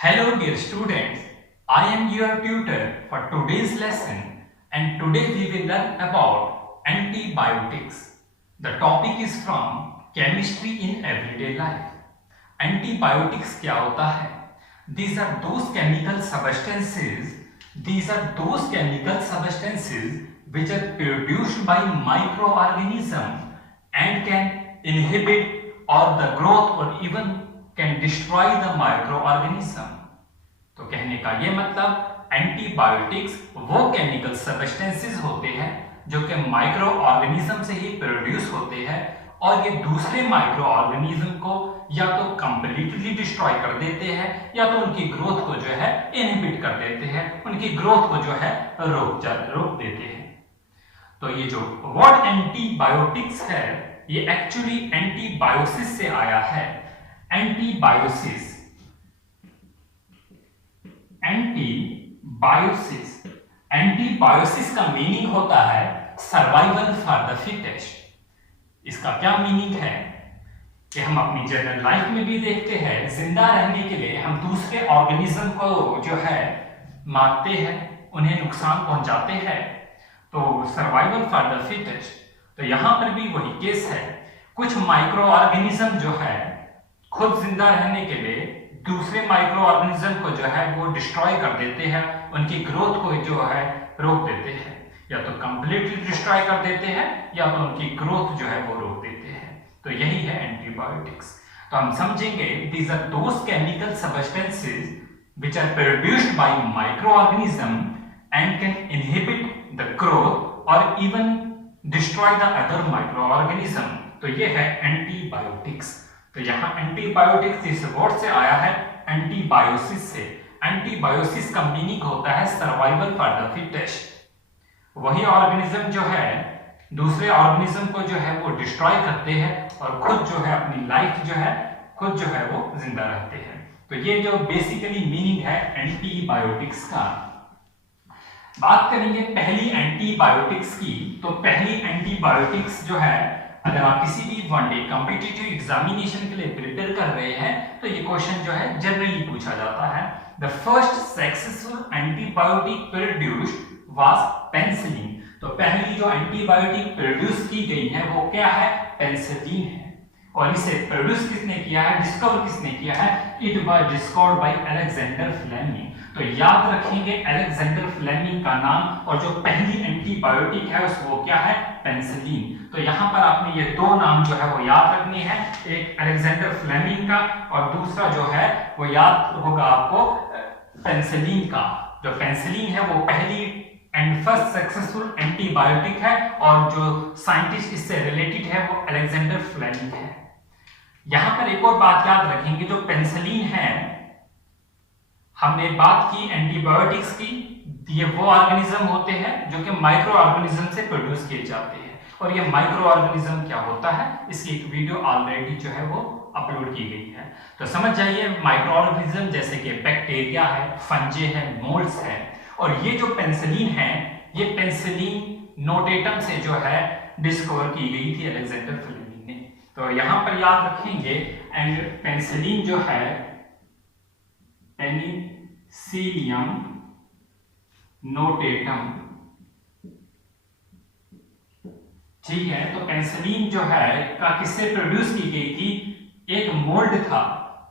Hello dear students, I am your tutor for today's lesson and today we will learn about antibiotics. The topic is from chemistry in everyday life. Antibiotics क्या होता है? These are those chemical substances which are produced by microorganisms and can inhibit or the growth or even can destroy the microorganism. तो कहने का ये मतलब antibiotics वो chemical substances होते हैं जो कि माइक्रो ऑर्गेनिज्म से ही प्रोड्यूस होते हैं और ये दूसरे माइक्रो ऑर्गेनिज्म को या तो कंप्लीटली डिस्ट्रॉय कर देते हैं या तो उनकी ग्रोथ को जो है इनहिबिट कर देते हैं, उनकी ग्रोथ को जो है रोक देते हैं। तो ये जो वर्ड एंटीबायोटिक्स है ये एक्चुअली एंटीबायोसिस से आया है। एंटीबायोसिस का मीनिंग होता है सर्वाइवल फॉर द फिटेस्ट। इसका क्या मीनिंग है कि हम अपनी जनरल लाइफ में भी देखते हैं, जिंदा रहने के लिए हम दूसरे ऑर्गेनिज्म को जो है मारते हैं, उन्हें नुकसान पहुंचाते हैं, तो सर्वाइवल फॉर द फिटेस्ट। तो यहां पर भी वही केस है, कुछ माइक्रो ऑर्गेनिज्म जो है खुद जिंदा रहने के लिए दूसरे माइक्रो ऑर्गेनिज्म को जो है वो डिस्ट्रॉय कर देते हैं, उनकी ग्रोथ को जो है रोक देते हैं, या तो कंप्लीटली डिस्ट्रॉय कर देते हैं या तो उनकी ग्रोथ जो है वो रोक देते हैं। तो यही है एंटीबायोटिक्स। तो हम समझेंगे these are those chemical substances which are produced by micro organism and can inhibit the growth or even destroy the other micro organism. तो ये है एंटीबायोटिक्स। तो यहाँ एंटीबायोटिक्स इस वर्ड से आया है एंटीबायोसिस से। एंटीबायोसिस का मीनिंग होता है सर्वाइवल फॉर द फिटेस्ट। वही ऑर्गेनिज्म जो है दूसरे ऑर्गेनिज्म को जो है वो डिस्ट्रॉय करते हैं और खुद जो है अपनी लाइफ जो है खुद जो है वो जिंदा रहते हैं। तो ये जो बेसिकली मीनिंग है एंटीबायोटिक्स का। बात करेंगे पहली एंटीबायोटिक्स की। तो पहली एंटीबायोटिक्स जो है, अगर आप किसी भी वनडे कॉम्पिटिटिव एग्जामिनेशन के लिए प्रिपेयर कर रहे हैं तो ये क्वेश्चन जो है जनरली पूछा जाता है। The first successful antibiotic produced was penicillin. तो पहली जो एंटीबायोटिक प्रोड्यूस की गई है वो क्या है? पेनिसिलिन है। और इसे प्रोड्यूस किसने किया है, डिस्कवर किसने किया है? It was discovered by Alexander Fleming. तो याद रखेंगे अलेक्जेंडर फ्लेमिंग का नाम, और जो पहली एंटीबायोटिक है वो क्या है? पेनिसिलिन। तो यहाँ पर आपने ये दो नाम जो है वो याद रखने हैं, एक अलेक्जेंडर फ्लेमिंग का और दूसरा जो है वो याद होगा आपको पेनिसिलिन का। जो पेनिसिलिन है वो पहली एंड फर्स्ट सक्सेसफुल एंटीबायोटिक है और जो साइंटिस्ट इससे रिलेटेड है वो अलेक्जेंडर फ्लेमिंग है। यहां पर एक और बात याद रखेंगे, जो पेनिसिलिन है, हमने बात की एंटीबायोटिक्स की, ये वो ऑर्गेनिज्म होते हैं जो कि माइक्रो ऑर्गेनिज्म से प्रोड्यूस किए जाते हैं। और ये माइक्रो ऑर्गेनिज्म क्या होता है इसकी एक वीडियो ऑलरेडी जो है वो अपलोड की गई है। तो समझ जाइए, माइक्रो ऑर्गेनिज्म जैसे कि बैक्टीरिया है, फंजे है, मोल्ड्स है। और ये जो पेनिसिलिन है ये पेनिसिलिन नोटेटम से जो है डिस्कवर की गई थी अलेक्जेंडर फ्लेमिंग ने। तो यहां पर याद रखेंगे, एंड पेनिसिलिन जो है पेनिसिलियम नोटेटम, ठीक है। तो पेनिसिलिन जो है का किससे प्रोड्यूस की गई थी? एक मोल्ड था,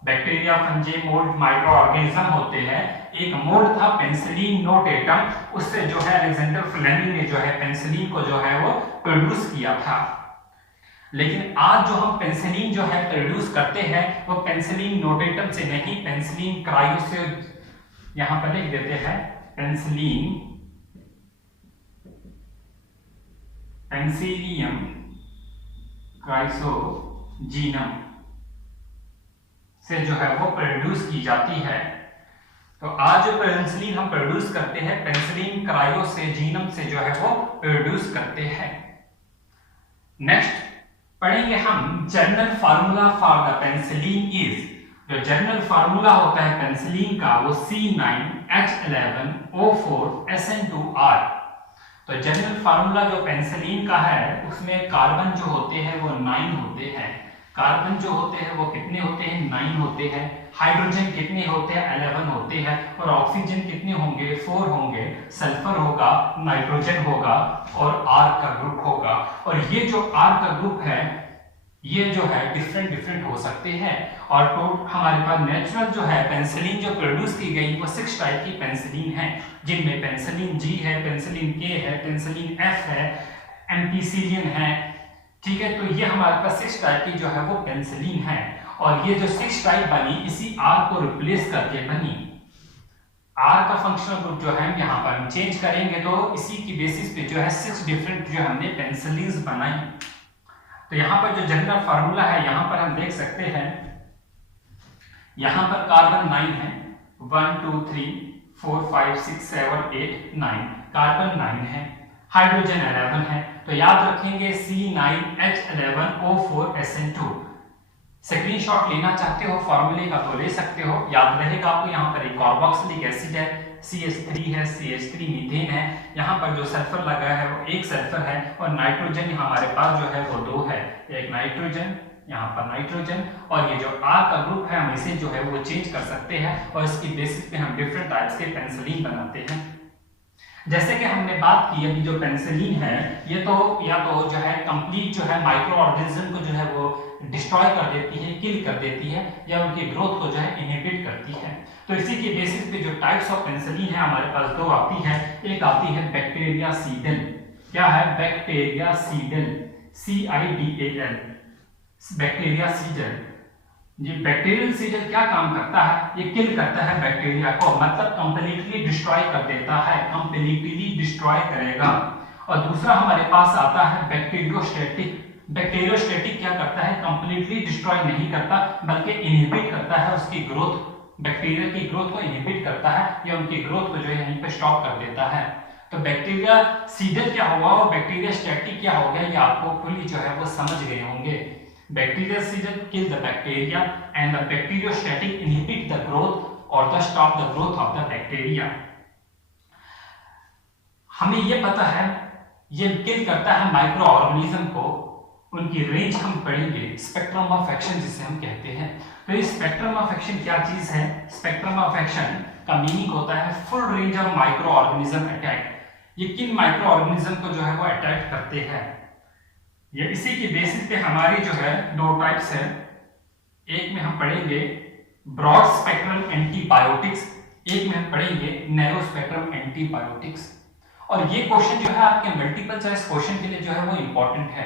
बैक्टीरिया, फंजे, मोल्ड माइक्रो ऑर्गेनिज्म होते हैं, एक मोल्ड था पेनिसिलिन नोटेटम, उससे जो है अलेक्जेंडर फ्लेमिंग ने जो है पेनिसिलिन को जो है वो प्रोड्यूस किया था। लेकिन आज जो हम पेनिसिलिन जो है प्रोड्यूस करते हैं वो पेनिसिलिन नोटेटम से नहीं, पेनिसिलिन क्रायो से, यहां पर लिख देते हैं पेनिसिलिन पेनिसिलियम क्राइसोजीनम से जो है वो प्रोड्यूस की जाती है। तो आज जो पेनिसिलिन हम प्रोड्यूस करते हैं पेनिसिलिन क्रायोजीनम से जो है वो प्रोड्यूस करते हैं। नेक्स्ट पढ़ेंगे हम general formula for the penicillin is. जो जनरल फार्मूला होता है पेनिसिलिन का वो C9H11O4SN2R। तो जनरल फार्मूला जो पेनिसिलिन का है उसमें कार्बन जो होते हैं वो 9 होते हैं। कार्बन जो होते हैं वो कितने होते हैं, 9 होते हैं। हाइड्रोजन कितने होते हैं, 11 होते हैं। और ऑक्सीजन कितने होंगे, 4 होंगे। सल्फर होगा, नाइट्रोजन होगा और आर का ग्रुप होगा। और ये जो आर का ग्रुप है ये जो है डिफरेंट डिफरेंट हो सकते हैं। और तो हमारे पास नेचुरल जो है पेनिसिलिन जो प्रोड्यूस की गई वो 6 टाइप की पेनिसिलिन है, जिनमें पेनिसिलिन जी है, पेनिसिलिन के है, पेनिसिलिन एफ है, एम्पिसिलिन है। ठीक है, तो ये हमारे पास 6 टाइप की जो है वो पेनिसिलिन है। और ये जो 6 टाइप बनी इसी आर को रिप्लेस करके बनी। आर का फंक्शनल ग्रुप जो है यहाँ पर हम चेंज करेंगे तो इसी की बेसिस पे जो है 6 डिफरेंट जो हमने पेनिसिलिन्स बनाई। तो यहाँ पर जो जनरल फार्मूला है यहाँ पर हम देख सकते हैं, यहाँ पर कार्बन 9 है, 1 2 3 4 5 6 7 8 9, कार्बन 9 है। हाइड्रोजन 11 है, तो याद रखेंगे C9H11O4SN2। स्क्रीनशॉट लेना चाहते हो फॉर्मूले का तो ले सकते हो, याद रहेगा आपको। यहाँ पर एक कार्बोक्सिलिक एसिड है, CH3 है, CH3 मीथेन है। यहाँ पर जो सल्फर लगा है वो एक सल्फर है। और नाइट्रोजन हमारे पास जो है वो 2 है, एक नाइट्रोजन, यहाँ पर नाइट्रोजन। और ये जो R का ग्रुप है हम इसे जो है वो चेंज कर सकते हैं और इसकी बेसिस पे हम डिफरेंट टाइप्स के पेनिसिलिन बनाते हैं। जैसे कि हमने बात की अभी जो पेनिसिलिन है ये तो या तो जो है कंप्लीट जो है माइक्रो ऑर्गेनिज्म को जो है वो डिस्ट्रॉय कर देती है, किल कर देती है, या उनकी ग्रोथ को जो है इनहिबिट करती है। तो इसी के बेसिस पे जो टाइप्स ऑफ पेनिसिलिन है हमारे पास 2 आती है। एक आती है बैक्टीरियासीडल। क्या है, बैक्टीरियासीडल, CIDAL, बैक्टीरियासीडल। ये बैक्टीरियल सीडल क्या काम करता है, ये किल करता है बैक्टीरिया को, मतलब कंप्लीटली डिस्ट्रॉय कर देता है, कंप्लीटली डिस्ट्रॉय करेगा। और दूसरा हमारे पास आता है बैक्टीरियोस्टैटिक। बैक्टीरियोस्टैटिक क्या करता है, कंप्लीटली डिस्ट्रॉय नहीं करता बल्कि इनहिबिट करता है उसकी ग्रोथ, बैक्टीरिया की ग्रोथ को इनहिबिट करता है या उनकी ग्रोथ को जो है यहीं पे स्टॉप कर देता है। तो बैक्टीरिया सीडल क्या हुआ और बैक्टीरियोस्टैटिक क्या हो गया, ये आपको फुली जो है वो समझ गए होंगे। Bactericidal kill the bacteria and the bacteriostatic inhibit the growth or the stop the growth of the bacteria। हमें ये पता है ये किल करता है माइक्रो ऑर्गेनिज्म को। उनकी रेंज हम पढ़ेंगे, स्पेक्ट्रम ऑफ एक्शन जिसे हम कहते हैं। तो ये स्पेक्ट्रम ऑफ एक्शन क्या चीज है, स्पेक्ट्रम ऑफ एक्शन का मीनिंग होता है full range of micro organism attack. ये किन माइक्रो ऑर्गेनिज्म को जो है वो अटैक करते हैं। ये इसी के बेसिस पे हमारी जो है 2 टाइप्स है। एक में हम पढ़ेंगे ब्रॉड स्पेक्ट्रम एंटीबायोटिक्स, एक में हम पढ़ेंगे नैरो स्पेक्ट्रम एंटीबायोटिक्स। और ये क्वेश्चन जो है आपके मल्टीपल चॉइस क्वेश्चन के लिए जो है वो इंपॉर्टेंट है,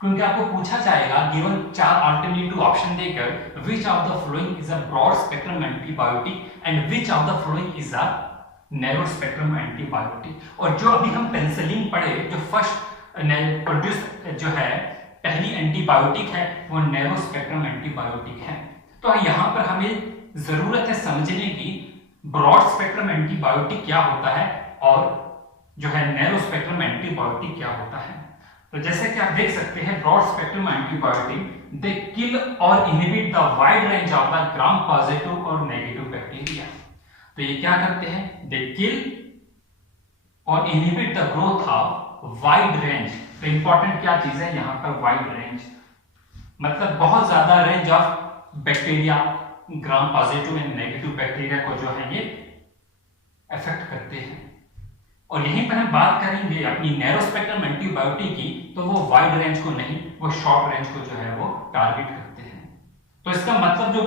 क्योंकि आपको पूछा जाएगा गिवन 4 अल्टरनेटिव ऑप्शन देकर which of the following is a broad spectrum antibiotic and which of the following is a narrow spectrum antibiotic. और जो अभी हम पेनिसिलिन पढ़े, जो फर्स्ट प्रोड्यूस जो है पहली एंटीबायोटिक है वो नैरो स्पेक्ट्रम एंटीबायोटिक है। तो यहाँ पर हमें जरूरत है समझने की ब्रॉड स्पेक्ट्रम एंटीबायोटिक क्या होता है और जो है नैरो स्पेक्ट्रम एंटीबायोटिक क्या होता है। तो जैसे कि आप देख सकते हैं ब्रॉड स्पेक्ट्रम एंटीबायोटिक दे किल और inhibit the wide range of the gram positive और नेगेटिव बैक्टीरिया। तो ये क्या करते हैं, दे किल और inhibit the growth of wide range. तो इंपॉर्टेंट क्या चीज है यहाँ पर, वाइड रेंज, मतलब बहुत ज्यादा range of bacteria, gram positive and negative bacteria को जो है ये अफेक्ट करते हैं। और यहीं पर हम बात करेंगे अपनी नैरो स्पेक्ट्रम एंटीबायोटिक की, तो वो वाइड रेंज को नहीं, वो शॉर्ट रेंज को जो है वो टारगेट करते हैं। तो इसका मतलब जो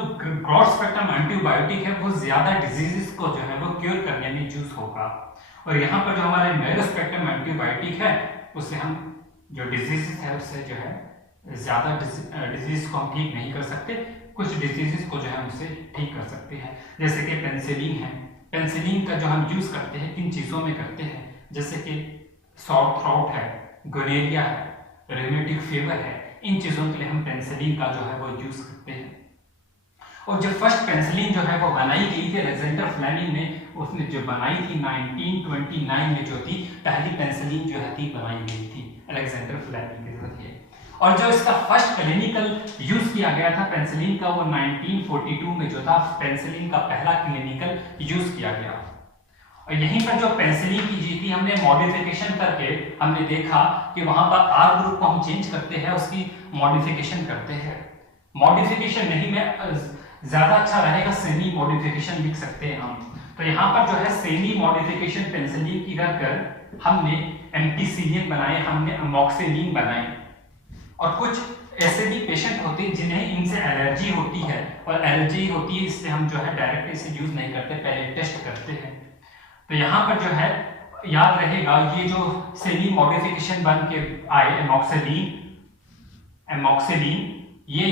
ब्रॉड स्पेक्ट्रम एंटीबायोटिक है वो ज्यादा डिजीजेस को जो है वो क्योर करने में यूज होगा। और यहाँ पर जो हमारे नैरो स्पेक्ट्रम एंटीबायोटिक है उससे हम जो डिजीज है उससे जो है ज्यादा डिजीज को हम ठीक नहीं कर सकते, कुछ डिजीजेस को जो है उससे ठीक कर सकते हैं। जैसे कि पेनिसिलिन है, पेनिसिलिन का जो हम यूज करते हैं किन चीजों में करते हैं, जैसे कि सॉर थ्रोट है, गोनेरिया है, रिमेटिक फीवर है, इन चीजों के लिए हम पेनिसिलिन का जो है वो यूज करते हैं। और जब फर्स्ट पेनिसिलिन जो है वो बनाई गई थी अलेक्जेंडर फ्लेमिंग ने, उसने जो बनाई थी 1929 में जो थी पहली पेनिसिलिन जो है थी बनाई गई थी अलेक्जेंडर फ्लेमिंग के जरिए। और जो इसका फर्स्ट क्लिनिकल यूज किया गया था पेनिसिलिन का वो 1942 में जो था पेनिसिलिन का पहला क्लिनिकल यूज किया गया। और यहीं पर जो पेनिसिलिन की जी थी हमने मॉडिफिकेशन करके हमने देखा कि वहां पर आर ग्रुप को हम चेंज करते हैं, उसकी मॉडिफिकेशन करते हैं। मॉडिफिकेशन नहीं, मैं ज्यादा अच्छा रहेगा सेमी मॉडिफिकेशन लिख सकते हैं हम। तो यहाँ पर जो है सेमी मॉडिफिकेशन पेनिसिलिन की कर हमने एम्पिसिलिन बनाए, हमने अमोक्सिलिन बनाए। और कुछ ऐसे भी पेशेंट होते हैं जिन्हें इनसे एलर्जी होती है, और एलर्जी होती है इससे हम जो है डायरेक्ट इसे यूज नहीं करते, पहले टेस्ट करते हैं। तो यहाँ पर जो है याद रहेगा, ये जो सेमी मॉडिफिकेशन बन के आए एमोक्सिलिन, ये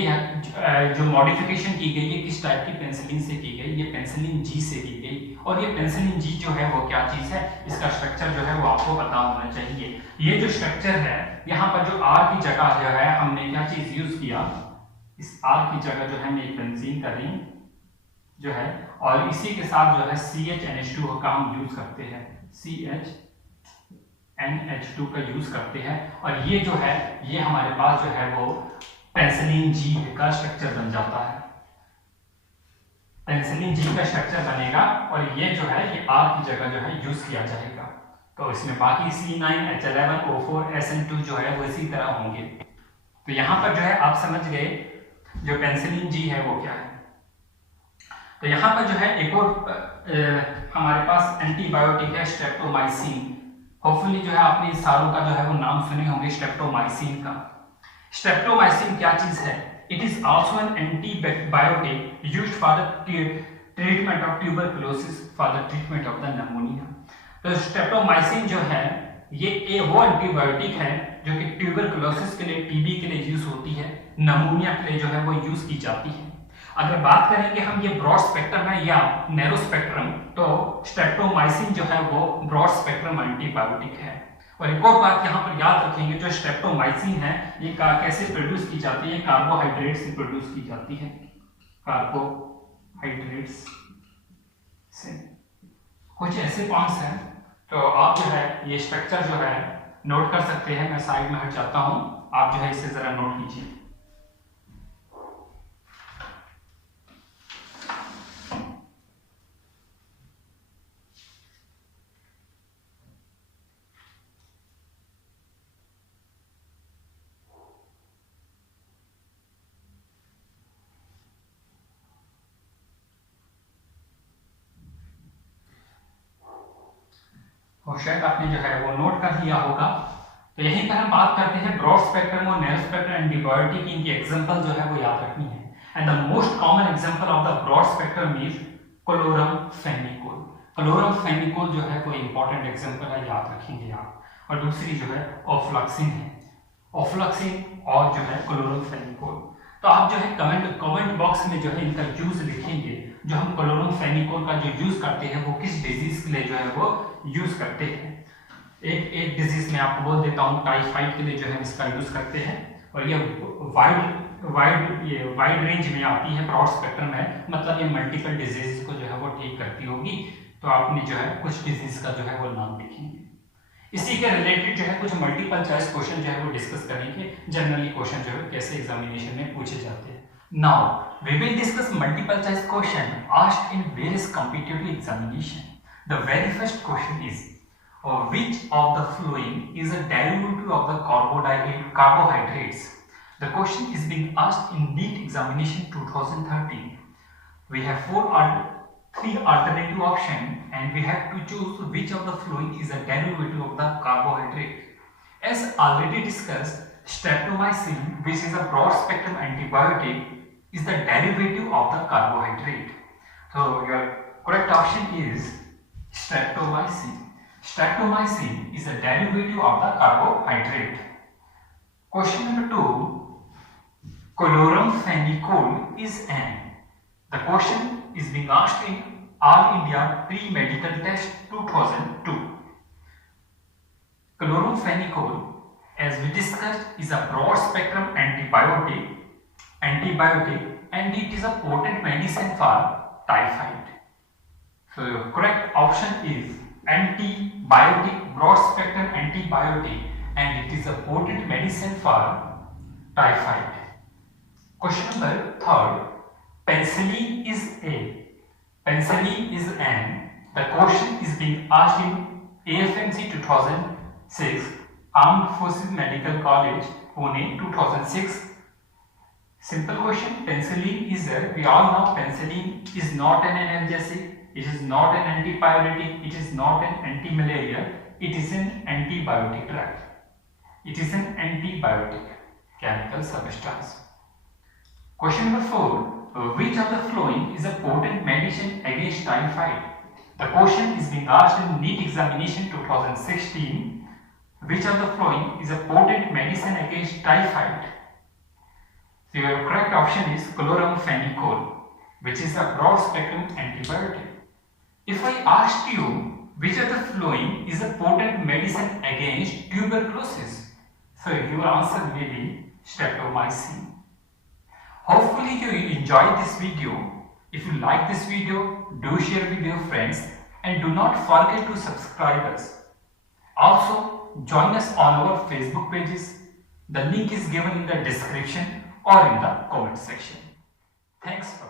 जो मॉडिफिकेशन की गई है किस टाइप की पेनिसिलिन से की गई, ये पेनिसिलिन जी से की गई। और ये पेनिसिलिन जी जो है वो क्या चीज है, इसका स्ट्रक्चर जो है वो आपको पता होना चाहिए। ये जो स्ट्रक्चर है, यहाँ पर जो आर की जगह जो है हमने क्या चीज यूज किया, इस आर की जगह जो है हमने एक बेंजीन का रिंग जो है, और इसी के साथ जो है CHNH2 का हम यूज करते हैं, CHNH2 का यूज करते हैं। और ये जो है ये हमारे पास जो है वो पेनिसिलिन जी का स्ट्रक्चर बन जाता है, पेनिसिलिन जी का स्ट्रक्चर बनेगा, और ये जो है ये आर की जगह जो है यूज किया जाएगा। तो इसमें बाकी C9H11O4 SN2 जो है वो इसी तरह होंगे। तो यहाँ पर जो है आप समझ गए जो पेनिसिलिन जी है वो क्या है। तो यहाँ पर जो है एक और हमारे पास एंटीबायोटिक है स्ट्रेप्टोमाइसिन। होपफुली जो है आपने इन सारों का जो है वो नाम सुने होंगे स्ट्रेप्टोमाइसिन का। स्ट्रेप्टोमाइसिन क्या चीज है, it is also an antibiotic used for the treatment of tuberculosis, for the treatment of the pneumonia. तो स्ट्रेप्टोमाइसिन जो है ये वो एंटीबायोटिक है जो कि ट्यूबरकुलोसिस के लिए, टीबी के लिए यूज होती है, निमोनिया के लिए जो है वो यूज की जाती है। अगर बात करेंगे हम ये ब्रॉड स्पेक्ट्रम है या नैरो स्पेक्ट्रम, तो स्ट्रेप्टोमाइसिन जो है वो ब्रॉड स्पेक्ट्रम एंटीबायोटिक है। और एक और बात यहाँ पर याद रखेंगे, जो स्ट्रेप्टोमाइसिन है ये कैसे प्रोड्यूस की जाती है, कार्बोहाइड्रेट से प्रोड्यूस की जाती है, कार्बोहाइड्रेट्स से। कुछ ऐसे पॉइंट्स हैं तो आप जो है ये स्ट्रक्चर जो है नोट कर सकते हैं। मैं साइड में हट जाता हूं, आप जो है इसे जरा नोट कीजिए। और शायद आपने जो है वो नोट कर लिया होगा। तो यहीं पर हम बात करते हैं ब्रॉड स्पेक्ट्रम और नैरो स्पेक्ट्रम एंटीबायोटिक, इनकी एग्जांपल जो है वो याद रखनी है। And the most common example of the broad spectrum is chloramphenicol. Chloramphenicol जो है वो इंपॉर्टेंट एग्जांपल है, याद रखेंगे आप। और दूसरी जो है ऑफ्लक्सिन है, ऑफ्लक्सिन और जो है क्लोरामफेनिकोल। तो आप जो है कमेंट बॉक्स में जो है इनका यूज लिखेंगे, जो हम क्लोरामफेनिकोल का जो यूज करते हैं वो किस डिजीज के लिए जो है वो यूज करते हैं। एक डिजीज में आपको बोल देता हूँ, टाइफाइड के लिए जो है इसका यूज करते हैं। और ये वाइड रेंज में आती है, ब्रॉड स्पेक्ट्रम है, मतलब ये मल्टीपल डिजीज को जो है वो ठीक करती होगी। तो आपने जो है कुछ डिजीज का जो है वो नाम लिखेंगे। इसी के रिलेटेड जो है कुछ मल्टीपल चॉइस क्वेश्चन जो है वो डिस्कस करेंगे, जनरली क्वेश्चन जो है कैसे एग्जामिनेशन में पूछे जाते हैं। Now we will discuss multiple choice question asked in various competitive examination. The very first question is, which of the following is a derivative of the carbohydrates? The question is being asked in NEET examination 2013. We have three alternative options and we have to choose which of the following is a derivative of the carbohydrate. As already discussed, streptomycin, which is a broad spectrum antibiotic, is the derivative of the carbohydrate. So your correct option is streptomycin. Streptomycin is a derivative of the carbohydrate. Question number 2. Chloramphenicol is an. The question is being asked in All India Pre-Medical Test 2002. Chloramphenicol, as we discussed, is a broad spectrum antibiotic, and it is a potent medicine for typhoid. So your correct option is antibiotic, broad spectrum antibiotic, and it is a potent medicine for typhoid. Question number 3. Penicillin is an. The question is being asked in AFMC 2006, Armed Forces Medical College, Pune 2006, Simple question, penicillin is there. We all know penicillin is not an analgesic, it is not an antipyretic, it is not an anti-malaria, it is an antibiotic drug. It is an antibiotic chemical substance. Question number 4. Which of the following is a potent medicine against typhoid? The question is being asked in NEET examination 2016. Which of the following is a potent medicine against typhoid? So your correct option is chloramphenicol, which is a broad spectrum antibiotic. If I asked you which of the following is a potent medicine against tuberculosis, so your answer may be streptomycin. Hopefully you enjoyed this video. If you like this video, do share with your friends and do not forget to subscribe us. Also, join us on our Facebook pages. The link is given in the description or in the comment section. Thanks for